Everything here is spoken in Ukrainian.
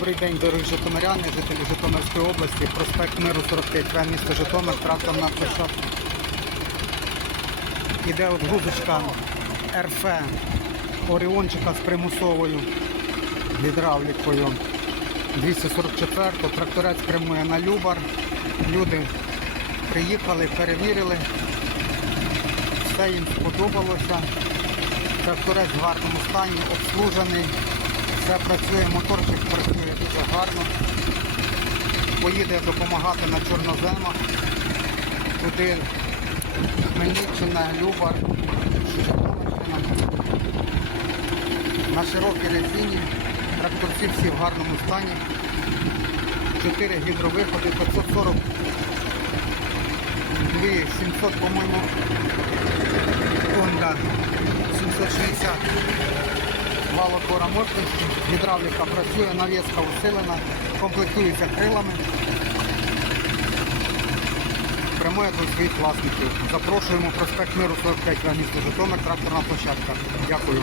Добрий день, дорогі житомиряни, жителі Житомирської області, проспект Миру 45 В, місто Житомир, тракторна площадка. Іде от гузочка РФ Оріончика з примусовою гідравлікою 244 тракторець прямує на Любар. Люди приїхали, перевірили, все їм сподобалося. Тракторець в гарному стані, обслужений, все працює, моторчик працює дуже гарно. Поїде допомагати на чорноземах. Туди Хмельниччина, Любар. На широкій резині. Тракторці всі в гарному стані. 4 гідровиходи, 540 700, по-моєму, Honda 760 валотвора мощності, гідравліка працює, навіска усилена, комплектується крилами. Прямує до своїх власників. Запрошуємо проспект Миру 45 в місто Житомир, тракторна площадка. Дякую.